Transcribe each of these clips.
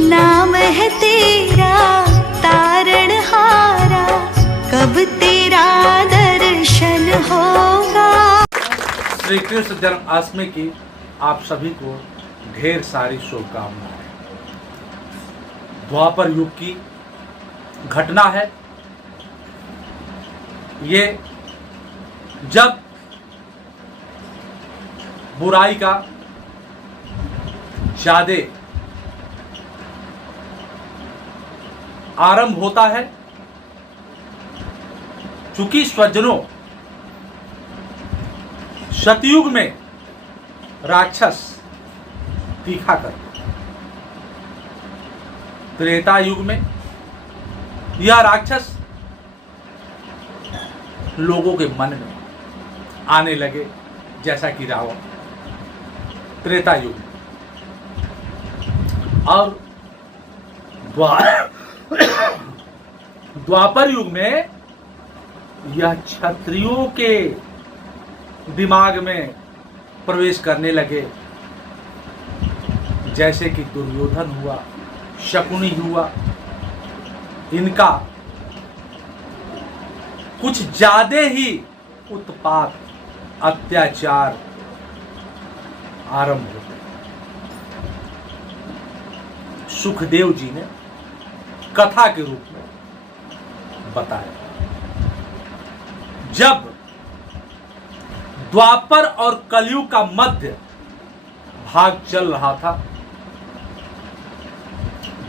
नाम है तेरा तारणहारा, कब तेरा दर्शन होगा। श्री कृष्ण जन्माष्टमी की आप सभी को ढेर सारी शुभकामनाएं। द्वापर युग की घटना है ये, जब बुराई का ज्यादा आरंभ होता है। चूंकि स्वजनों सतयुग में राक्षस तीखा कर, त्रेता युग में यह राक्षस लोगों के मन में आने लगे, जैसा कि रावण त्रेता युग में। और द्वापर युग में यह क्षत्रियों के दिमाग में प्रवेश करने लगे, जैसे कि दुर्योधन हुआ, शकुनी हुआ। इनका कुछ ज्यादा ही उत्पात अत्याचार आरंभ होते। सुखदेव जी ने कथा के रूप में बताया। जब द्वापर और कलयुग का मध्य भाग चल रहा था,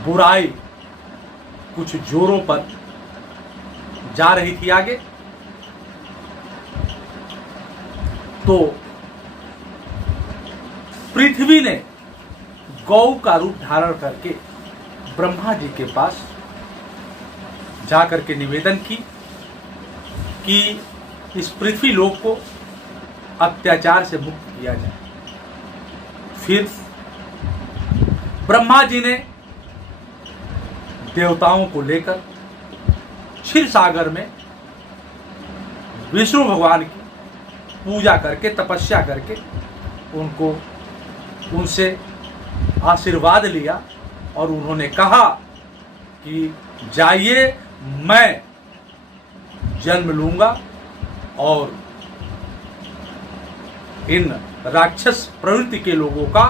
बुराई कुछ जोरों पर जा रही थी आगे, तो पृथ्वी ने गौ का रूप धारण करके ब्रह्मा जी के पास जाकर के निवेदन की कि इस पृथ्वी लोक को अत्याचार से मुक्त किया जाए। फिर ब्रह्मा जी ने देवताओं को लेकर क्षीर सागर में विष्णु भगवान की पूजा करके, तपस्या करके उनसे आशीर्वाद लिया और उन्होंने कहा कि जाइए, मैं जन्म लूंगा और इन राक्षस प्रवृत्ति के लोगों का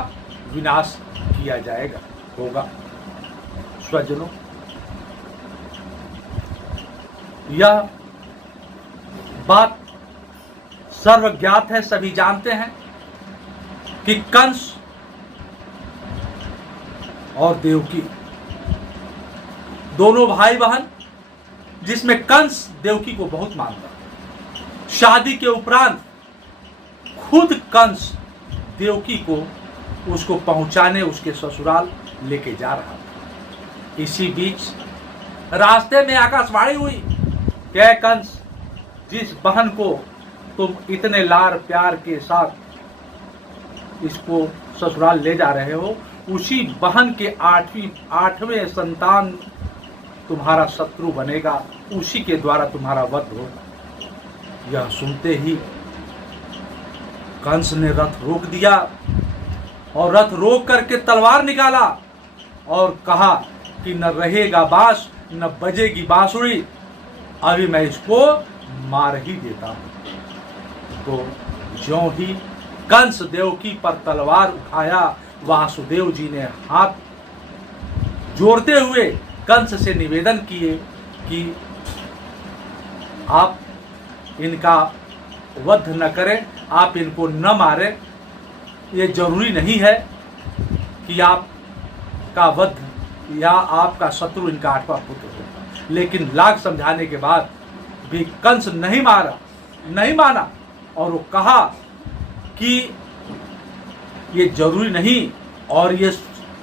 विनाश किया जाएगा, होगा। स्वजनों, यह बात सर्वज्ञात है, सभी जानते हैं कि कंस और देवकी दोनों भाई बहन, जिसमें कंस देवकी को बहुत मानता। शादी के उपरांत खुद कंस देवकी को उसको पहुंचाने उसके ससुराल लेके जा रहा था। इसी बीच रास्ते में आकाशवाणी हुई, क्या कंस, जिस बहन को तुम इतने लाड़ प्यार के साथ इसको ससुराल ले जा रहे हो, उसी बहन के आठवें संतान तुम्हारा शत्रु बनेगा, उसी के द्वारा तुम्हारा वध होगा। यह सुनते ही कंस ने रथ रोक दिया और रथ रोक करके तलवार निकाला और कहा कि न रहेगा बांस न बजेगी बांसुरी, अभी मैं इसको मार ही देता हूं। तो ज्यों ही कंस देवकी पर तलवार उठाया, वासुदेव जी ने हाथ जोड़ते हुए कंस से निवेदन किए कि आप इनका वध न करें, आप इनको न मारें। ये जरूरी नहीं है कि आपका वध या आपका शत्रु इनका आठवां पुत्र होगा। लेकिन लाख समझाने के बाद भी कंस नहीं माना और वो कहा कि ये जरूरी नहीं और ये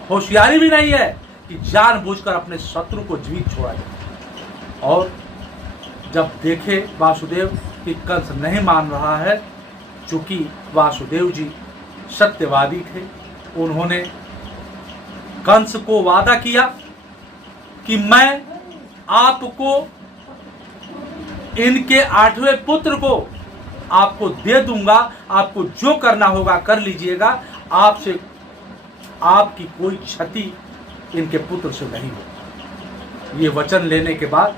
होशियारी भी नहीं है कि जानबूझकर अपने शत्रु को जीवित छोड़ा जाए। और जब देखे वासुदेव कि कंस नहीं मान रहा है, चूंकि वासुदेव जी सत्यवादी थे, उन्होंने कंस को वादा किया कि मैं आपको इनके आठवें पुत्र को आपको दे दूंगा, आपको जो करना होगा कर लीजिएगा, आपसे आपकी कोई क्षति इनके पुत्र से नहीं होगा। ये वचन लेने के बाद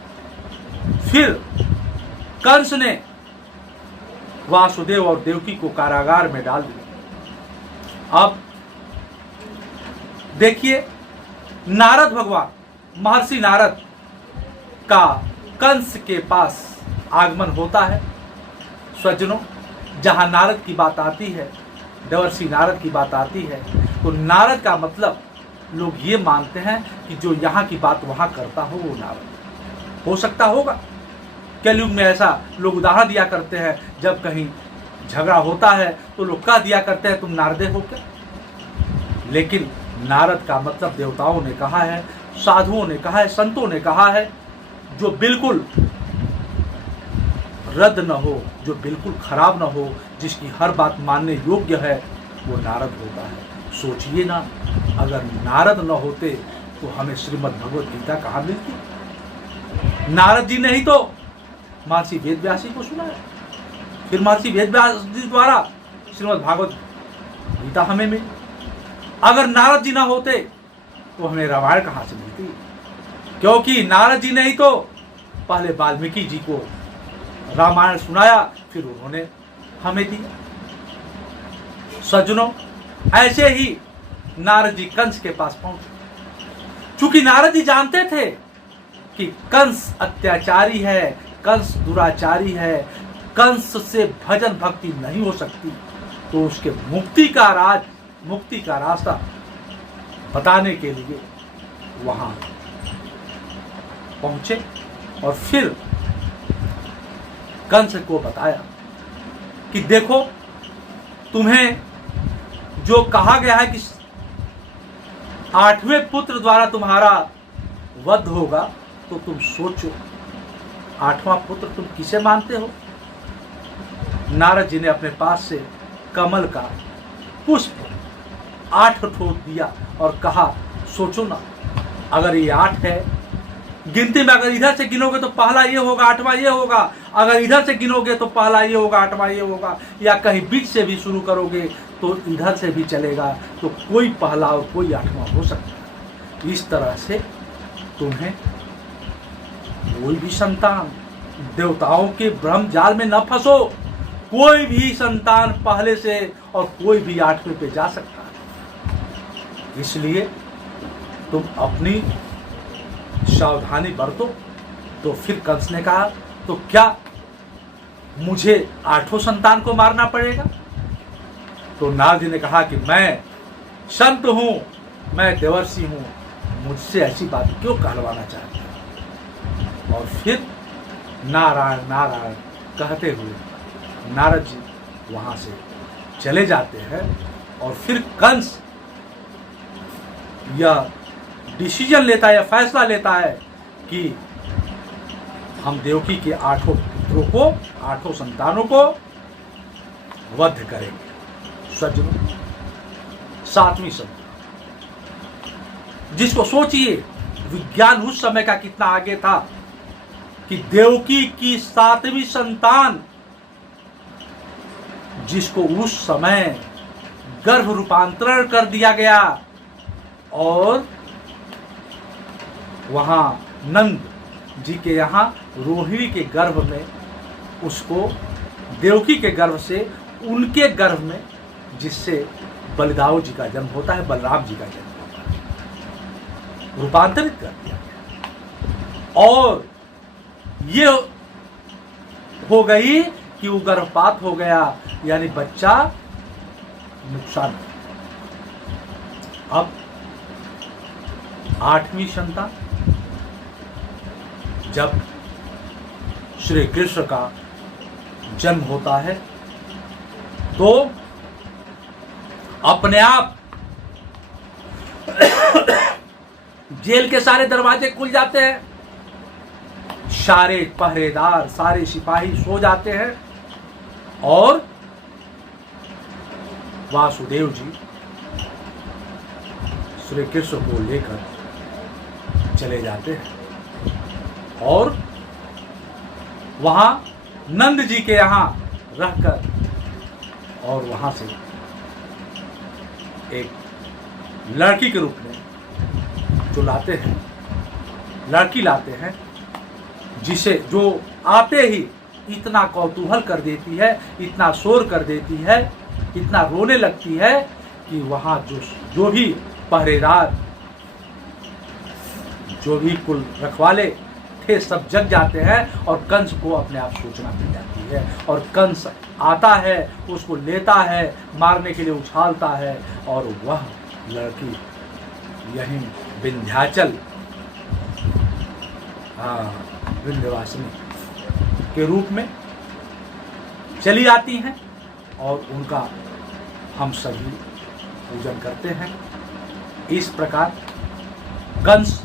फिर कंस ने वासुदेव और देवकी को कारागार में डाल दिया। अब देखिए, नारद भगवान, महर्षि नारद का कंस के पास आगमन होता है। स्वजनों, जहां नारद की बात आती है, देवर्षि नारद की बात आती है, तो नारद का मतलब लोग ये मानते हैं कि जो यहाँ की बात वहाँ करता हो वो नारद हो सकता होगा। कलयुग में ऐसा लोग उदाहरण दिया करते हैं, जब कहीं झगड़ा होता है तो लोग कह दिया करते हैं तुम नारदे हो क्या। लेकिन नारद का मतलब देवताओं ने कहा है, साधुओं ने कहा है, संतों ने कहा है, जो बिल्कुल रद्द न हो, जो बिल्कुल खराब न हो, जिसकी हर बात मानने योग्य है, वो नारद होता है। सोचिए ना, अगर नारद न होते तो हमें श्रीमद् भगवत गीता कहाँ मिलती। नारद जी ने ही तो महर्षि वेदव्यास जी को सुनाया, फिर महर्षि वेदव्यास जी द्वारा श्रीमद् भागवत गीता हमें मिली। अगर नारद जी ना होते तो हमें रामायण कहाँ से मिलती, क्योंकि नारद जी ने ही तो पहले वाल्मीकि जी को रामायण सुनाया, फिर उन्होंने हमें दिया। सज्जनों, ऐसे ही नारद जी कंस के पास पहुंचे। चूंकि नारद जी जानते थे कि कंस अत्याचारी है, कंस दुराचारी है, कंस से भजन भक्ति नहीं हो सकती, तो उसके मुक्ति का रास्ता बताने के लिए वहां पहुंचे और फिर कंस को बताया कि देखो, तुम्हें जो कहा गया है कि 8वें पुत्र द्वारा तुम्हारा वध होगा, तो तुम सोचो 8वां पुत्र तुम किसे मानते हो। नारद जी ने अपने पास से कमल का पुष्प 8 ठो दिया और कहा, सोचो ना, अगर ये 8 है, गिनती में अगर इधर से गिनोगे तो पहला ये होगा, 8वां ये होगा, अगर इधर से गिनोगे तो पहला ये होगा, 8वां ये होगा, या कहीं बीच से भी शुरू करोगे तो इधर से भी चलेगा, तो कोई पहला और कोई 8वां हो सकता है। इस तरह से तुम्हें कोई भी संतान, देवताओं के भ्रम जाल में न फंसो, कोई भी संतान पहले से और कोई भी 8वें पे जा सकता है। इसलिए तुम अपनी सावधानी बरतो। तो फिर कंस ने कहा, तो क्या मुझे 8 संतान को मारना पड़ेगा? तो नारद जी ने कहा कि मैं संत हूं, मैं देवर्षि हूं, मुझसे ऐसी बात क्यों कहलवाना चाहते हैं। और फिर नारायण नारायण कहते हुए नारद जी वहां से चले जाते हैं। और फिर कंस यह डिसीजन लेता है, फैसला लेता है कि हम देवकी के 8 पुत्रों को, 8 संतानों को वध करेंगे। सज्जनों, 7वीं संतान, जिसको सोचिए विज्ञान उस समय का कितना आगे था कि देवकी की 7वीं संतान, जिसको उस समय गर्भ रूपांतरण कर दिया गया और वहां नंद जी के यहाँ रोहिणी के गर्भ में, उसको देवकी के गर्भ से उनके गर्भ में, जिससे बलदाऊ जी का जन्म होता है, बलराम जी का जन्म होता है, रूपांतरित कर दिया गया। और ये हो गई कि वो गर्भपात हो गया, यानी बच्चा नुकसान। अब 8वीं संतान, जब श्री कृष्ण का जन्म होता है तो अपने आप जेल के सारे दरवाजे खुल जाते हैं, सारे पहरेदार, सारे सिपाही सो जाते हैं और वासुदेव जी श्री कृष्ण को लेकर चले जाते हैं और वहां नंद जी के यहां रहकर और वहां से एक लड़की के रूप में जो लाते हैं, लड़की लाते हैं, जिसे जो आते ही इतना कौतूहल कर देती है, इतना शोर कर देती है, इतना रोने लगती है कि वहाँ जो भी पहरेदार, जो भी कुल रखवाले थे, सब जग जाते हैं और कंस को अपने आप सूचना मिल जाती है और कंस आता है, उसको लेता है, मारने के लिए उछालता है और वह लड़की यहीं विंध्याचल, विंध्यवासिनी के रूप में चली आती हैं और उनका हम सभी पूजन करते हैं। इस प्रकार कंस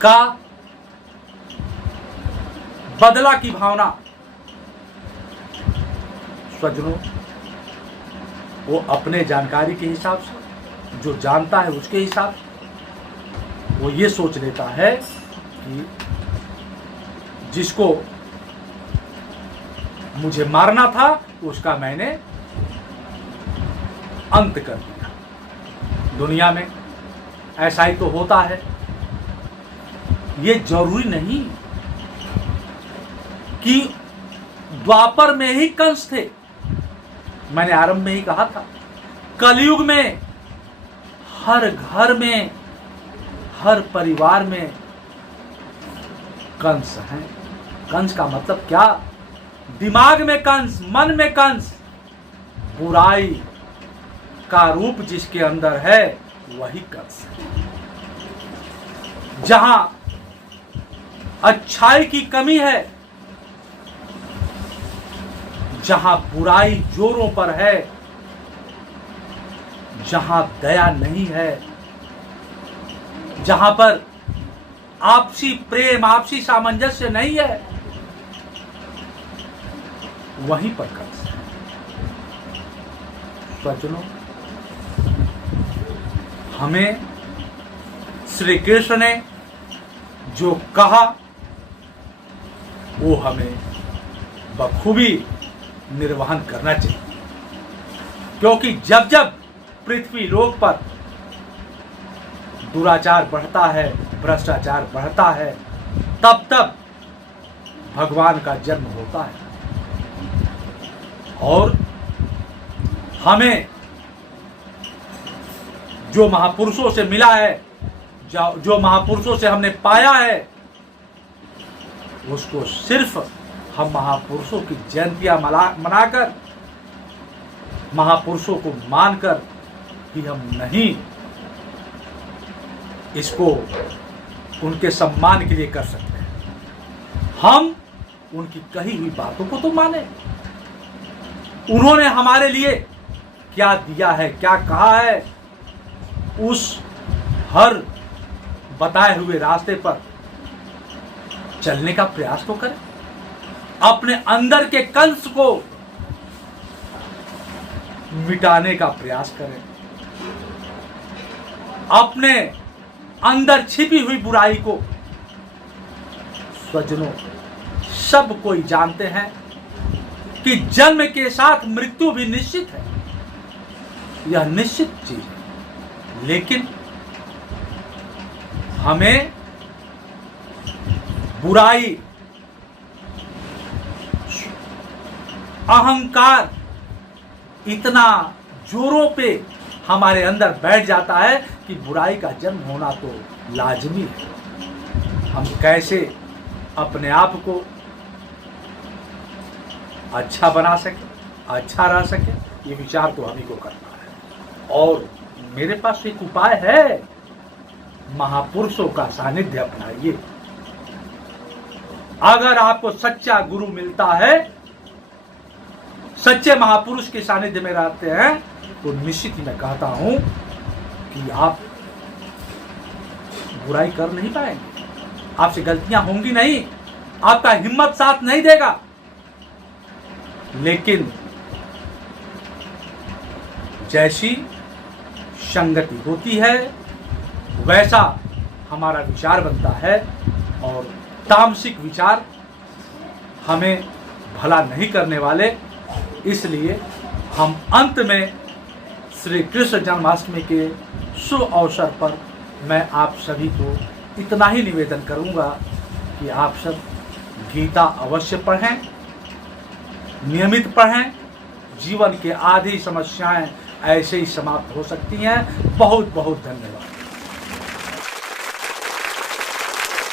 का बदला की भावना स्वजनों, वो अपने जानकारी के हिसाब से, जो जानता है उसके हिसाब से वो ये सोच लेता है कि जिसको मुझे मारना था उसका मैंने अंत कर दिया। दुनिया में ऐसा ही तो होता है। ये जरूरी नहीं कि द्वापर में ही कंस थे। मैंने आरंभ में ही कहा था, कलयुग में हर घर में, हर परिवार में कंस हैं। कंस का मतलब क्या? दिमाग में कंस, मन में कंस, बुराई का रूप जिसके अंदर है वही कंस है। जहां अच्छाई की कमी है, जहां बुराई जोरों पर है, जहां दया नहीं है, जहां पर आपसी प्रेम, आपसी सामंजस्य नहीं है, वहीं पर कंस है। स्वजनों, हमें श्री कृष्ण ने जो कहा वो हमें बखूबी निर्वहन करना चाहिए, क्योंकि जब जब पृथ्वी लोक पर दुराचार बढ़ता है, भ्रष्टाचार बढ़ता है, तब तब भगवान का जन्म होता है। और हमें जो महापुरुषों से मिला है, जो महापुरुषों से हमने पाया है, उसको सिर्फ हम महापुरुषों की जयंतियां मनाकर, महापुरुषों को मानकर ही हम नहीं इसको उनके सम्मान के लिए कर सकते हैं। हम उनकी कही हुई बातों को तो माने। उन्होंने हमारे लिए क्या दिया है, क्या कहा है, उस हर बताए हुए रास्ते पर चलने का प्रयास तो करें। अपने अंदर के कंस को मिटाने का प्रयास करें। अपने अंदर छिपी हुई बुराई को, स्वजनों, सब कोई जानते हैं कि जन्म के साथ मृत्यु भी निश्चित है, यह निश्चित चीज है। लेकिन हमें बुराई, अहंकार इतना जोरों पे हमारे अंदर बैठ जाता है कि बुराई का जन्म होना तो लाजमी है। हम कैसे अपने आप को अच्छा बना सके, अच्छा रह सके, ये विचार तो हम ही को करना है। और मेरे पास एक उपाय है, महापुरुषों का सानिध्य अपनाइए। अगर आपको सच्चा गुरु मिलता है, सच्चे महापुरुष के सानिध्य में रहते हैं, तो निश्चित ही मैं कहता हूं कि आप बुराई कर नहीं पाएंगे, आपसे गलतियां होंगी नहीं, आपका हिम्मत साथ नहीं देगा। लेकिन जैसी संगति होती है वैसा हमारा विचार बनता है, और तामसिक विचार हमें भला नहीं करने वाले। इसलिए हम अंत में श्री कृष्ण जन्माष्टमी के शुभ अवसर पर मैं आप सभी को इतना ही निवेदन करूंगा कि आप सब गीता अवश्य पढ़ें, नियमित पढ़ें। जीवन के आधी समस्याएं ऐसे ही समाप्त हो सकती हैं। बहुत बहुत धन्यवाद।